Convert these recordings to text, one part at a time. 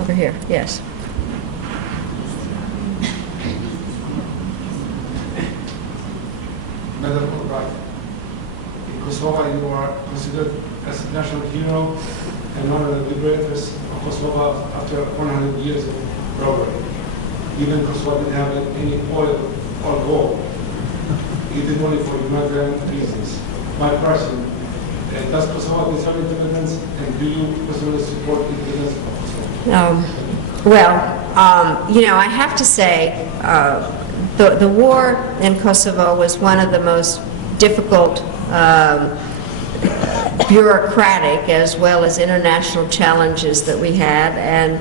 over here, yes. Madeleine Albright. In Kosovo, you are considered as a national hero and one of the liberators of Kosovo after 100 years of robbery. Even Kosovo didn't have any oil or gold. It did only for humanitarian reasons. My question, does Kosovo deserve independence, and do you personally support independence of Kosovo? You know, I have to say, the war in Kosovo was one of the most difficult, bureaucratic as well as international challenges that we had, and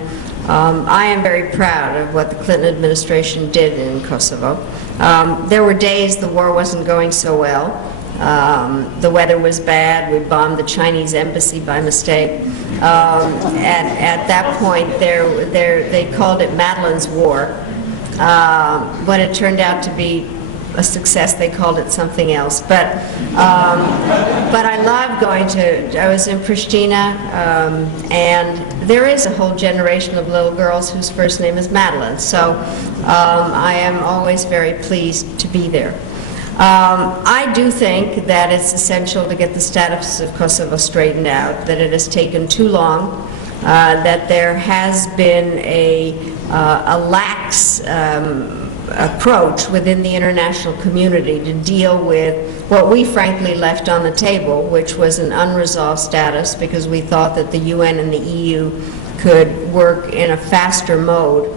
I am very proud of what the Clinton administration did in Kosovo. There were days the war wasn't going so well. The weather was bad. We bombed the Chinese embassy by mistake. At that point, they called it Madeleine's War. When it turned out to be a success, they called it something else. But I love going to, I was in Pristina, and there is a whole generation of little girls whose first name is Madeleine. So I am always very pleased to be there. I do think that it's essential to get the status of Kosovo straightened out, that it has taken too long, that there has been a lax approach within the international community to deal with what we frankly left on the table, which was an unresolved status, because we thought that the UN and the EU could work in a faster mode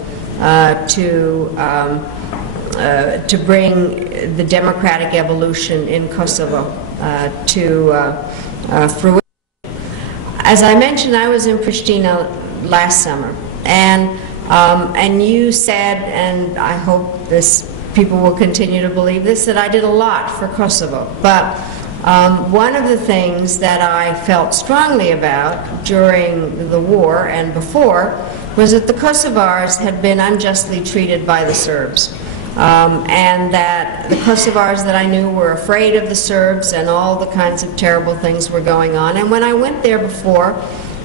to bring the democratic evolution in Kosovo to fruition. As I mentioned, I was in Pristina last summer, and you said, and I hope people will continue to believe this, that I did a lot for Kosovo. But one of the things that I felt strongly about during the war and before was that the Kosovars had been unjustly treated by the Serbs. And that the Kosovars that I knew were afraid of the Serbs, and all the kinds of terrible things were going on. And when I went there before,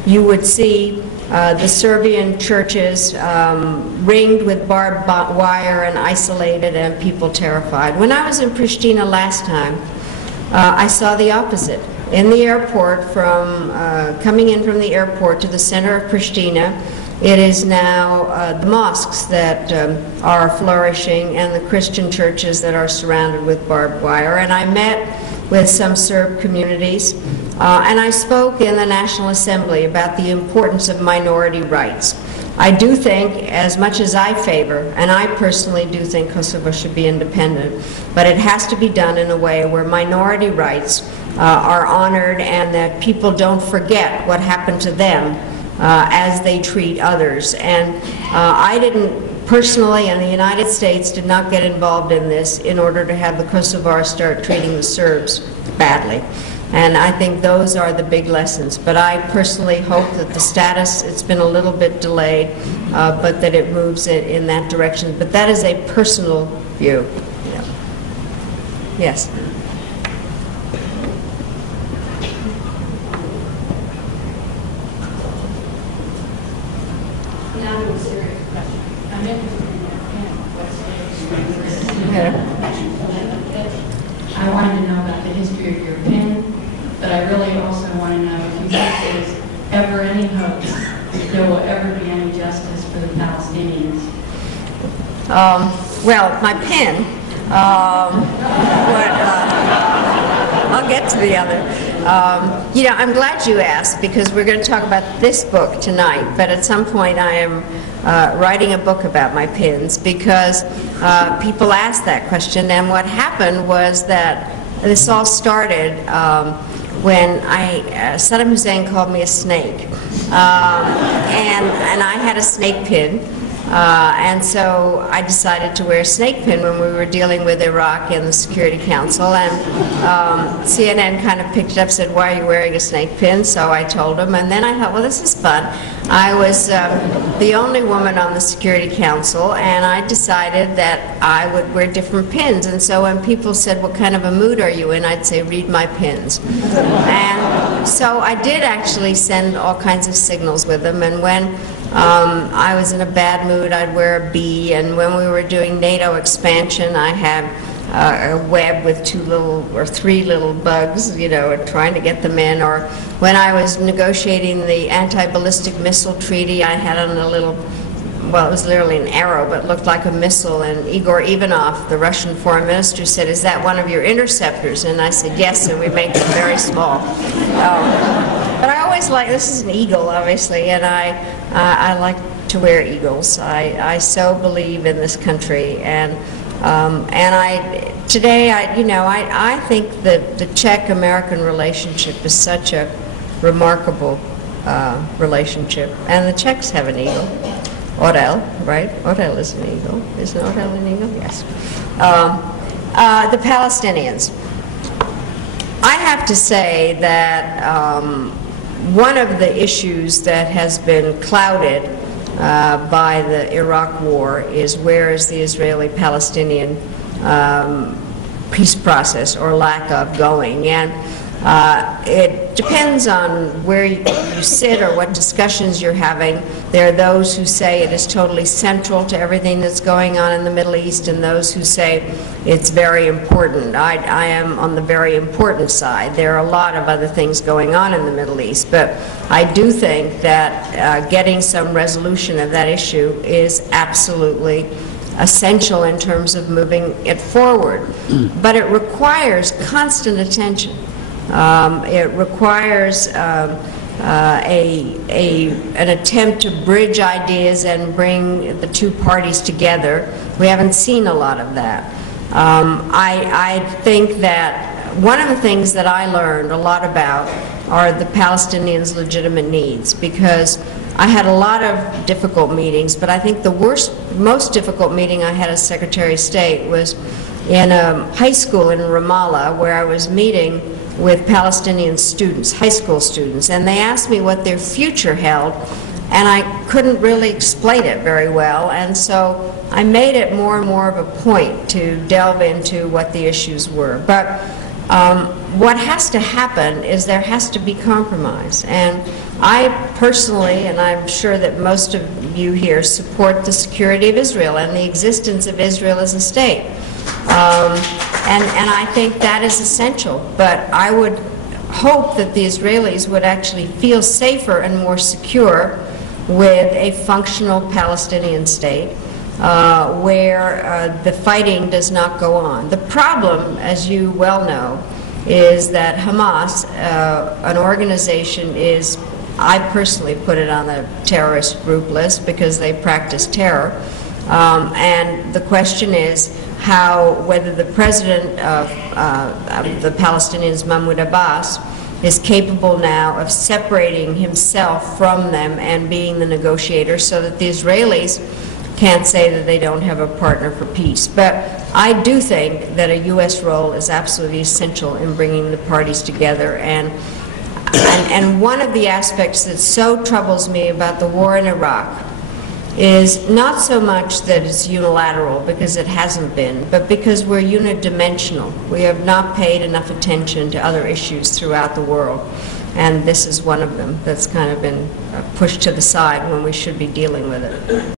you would see the Serbian churches ringed with barbed wire and isolated, and people terrified. When I was in Pristina last time, I saw the opposite. In the airport, coming in from the airport to the center of Pristina, it is now the mosques that are flourishing, and the Christian churches that are surrounded with barbed wire. And I met with some Serb communities, and I spoke in the National Assembly about the importance of minority rights. I do think, as much as I favor, and I personally do think Kosovo should be independent, but it has to be done in a way where minority rights are honored, and that people don't forget what happened to them as they treat others. And I didn't personally, and the United States did not get involved in this in order to have the Kosovars start treating the Serbs badly. And I think those are the big lessons. But I personally hope that the status, it's been a little bit delayed, but that it moves it in that direction. But that is a personal view. Yeah. Yes. I wanted to know about the history of your pen, but I really also want to know if you think there's ever any hope there will ever be any justice for the Palestinians. Well, my pen, I'll get to the other. You know, I'm glad you asked, because we're going to talk about this book tonight, but at some point I am writing a book about my pins, because people asked that question. And what happened was that this all started when Saddam Hussein called me a snake, and I had a snake pin. And so I decided to wear a snake pin when we were dealing with Iraq in the Security Council, and CNN kind of picked it up, said, "Why are you wearing a snake pin?" So I told them, and then I thought, well, this is fun. I was the only woman on the Security Council, and I decided that I would wear different pins. And so when people said, "What kind of a mood are you in?" I'd say, "Read my pins." And so I did actually send all kinds of signals with them, and when I was in a bad mood, I'd wear a bee, and when we were doing NATO expansion, I had a web with 2 little or 3 little bugs, you know, and trying to get them in. Or when I was negotiating the anti-ballistic missile treaty, I had on a little, well, it was literally an arrow, but looked like a missile, and Igor Ivanov, the Russian foreign minister, said, "Is that one of your interceptors?" And I said, "Yes," and we make them very small. But I always like, this is an eagle, obviously, and I like to wear eagles. I so believe in this country, and today, I think that the Czech-American relationship is such a remarkable relationship, and the Czechs have an eagle. Orel, right? Orel is an eagle. Isn't Orel an eagle? Yes. The Palestinians. I have to say that one of the issues that has been clouded by the Iraq War is where is the Israeli-Palestinian peace process, or lack of, going. And it depends on where you sit or what discussions you're having. There are those who say it is totally central to everything that's going on in the Middle East, and those who say it's very important. I am on the very important side. There are a lot of other things going on in the Middle East, but I do think that getting some resolution of that issue is absolutely essential in terms of moving it forward. But it requires constant attention. It requires an attempt to bridge ideas and bring the two parties together. We haven't seen a lot of that. I think that one of the things that I learned a lot about are the Palestinians' legitimate needs, because I had a lot of difficult meetings, but I think the most difficult meeting I had as Secretary of State was in a high school in Ramallah, where I was meeting with Palestinian students, high school students, and they asked me what their future held, and I couldn't really explain it very well, and so I made it more and more of a point to delve into what the issues were. But what has to happen is there has to be compromise, and I personally, and I'm sure that most of you here, support the security of Israel and the existence of Israel as a state. And I think that is essential, but I would hope that the Israelis would actually feel safer and more secure with a functional Palestinian state where the fighting does not go on. The problem, as you well know, is that Hamas, an organization, is, I personally put it on the terrorist group list because they practice terror. And the question is whether the president of the Palestinians, Mahmoud Abbas, is capable now of separating himself from them and being the negotiator, so that the Israelis can't say that they don't have a partner for peace. But I do think that a U.S. role is absolutely essential in bringing the parties together. And one of the aspects that so troubles me about the war in Iraq is not so much that it's unilateral, because it hasn't been, but because we're unidimensional. We have not paid enough attention to other issues throughout the world, and this is one of them that's kind of been pushed to the side when we should be dealing with it.